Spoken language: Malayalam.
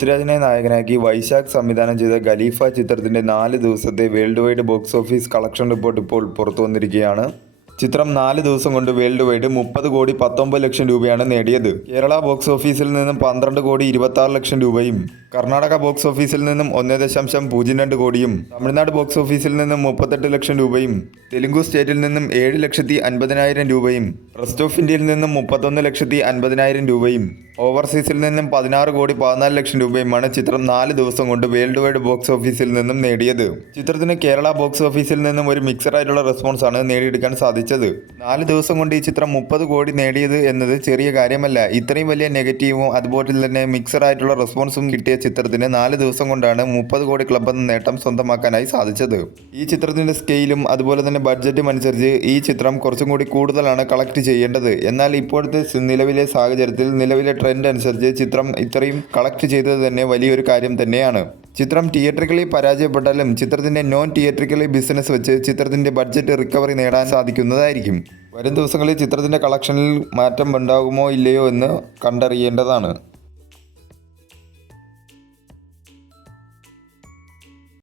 പൃഥ്വിരാജിനെ നായകനാക്കി വൈശാഖ് സംവിധാനം ചെയ്ത ഖലീഫ ചിത്രത്തിൻ്റെ 4 ദിവസത്തെ world wide box office collection report ഇപ്പോൾ പുറത്തു വന്നിരിക്കുകയാണ്. ചിത്രം 4 ദിവസം കൊണ്ട് വേൾഡ് വൈഡ് 30,19,00,000 രൂപയാണ് നേടിയത്. കേരള ബോക്സ് ഓഫീസിൽ നിന്നും 12,26,00,000 രൂപയും കർണാടക ബോക്സ് ഓഫീസിൽ നിന്നും 1.02 കോടിയും തമിഴ്നാട് ബോക്സ് ഓഫീസിൽ നിന്നും 38 ലക്ഷം രൂപയും തെലുങ്കു സ്റ്റേറ്റിൽ നിന്നും 7,50,000 രൂപയും റെസ്റ്റ് ഓഫ് ഇന്ത്യയിൽ നിന്നും 31,50,000 രൂപയും ഓവർസീസിൽ നിന്നും 16,14,00,000 രൂപയുമാണ് ചിത്രം 4 ദിവസം കൊണ്ട് വേൾഡ് വൈഡ് ബോക്സ് ഓഫീസിൽ നിന്നും നേടിയത്. ചിത്രത്തിന് കേരള ബോക്സ് ഓഫീസിൽ നിന്നും ഒരു മിക്സഡായിട്ടുള്ള റെസ്പോൺസാണ് നേടിയെടുക്കാൻ സാധിച്ചത്. 4 ദിവസം കൊണ്ട് ഈ ചിത്രം 30 കോടി നേടിയത് എന്നത് ചെറിയ കാര്യമല്ല. ഇത്രയും വലിയ നെഗറ്റീവും അതുപോലെ തന്നെ മിക്സഡായിട്ടുള്ള റെസ്പോൺസും കിട്ടിയ ചിത്രത്തിന് 4 ദിവസം കൊണ്ടാണ് 30 കോടി ക്ലബ് എന്ന നേട്ടം സ്വന്തമാക്കാനായി സാധിച്ചത്. ഈ ചിത്രത്തിൻ്റെ സ്കെയിലും അതുപോലെ തന്നെ ബഡ്ജറ്റും അനുസരിച്ച് ഈ ചിത്രം കുറച്ചും കൂടി കൂടുതലാണ് കളക്ട് ചെയ്യേണ്ടത്. എന്നാൽ ഇപ്പോഴത്തെ നിലവിലെ സാഹചര്യത്തിൽ നിലവിലെ ട്രെൻഡ് അനുസരിച്ച് ചിത്രം ഇത്രയും കളക്ട് ചെയ്തത് തന്നെ വലിയൊരു കാര്യം തന്നെയാണ്. ചിത്രം തിയേറ്ററിക്കലി പരാജയപ്പെട്ടാലും ചിത്രത്തിൻ്റെ നോൺ തിയേറ്ററിക്കലി ബിസിനസ് വെച്ച് ചിത്രത്തിൻ്റെ ബഡ്ജറ്റ് റിക്കവറി നേടാൻ സാധിക്കുന്നതായിരിക്കും. വരും ദിവസങ്ങളിൽ ചിത്രത്തിൻ്റെ കളക്ഷനിൽ മാറ്റം ഉണ്ടാകുമോ ഇല്ലയോ എന്ന് കണ്ടറിയേണ്ടതാണ്.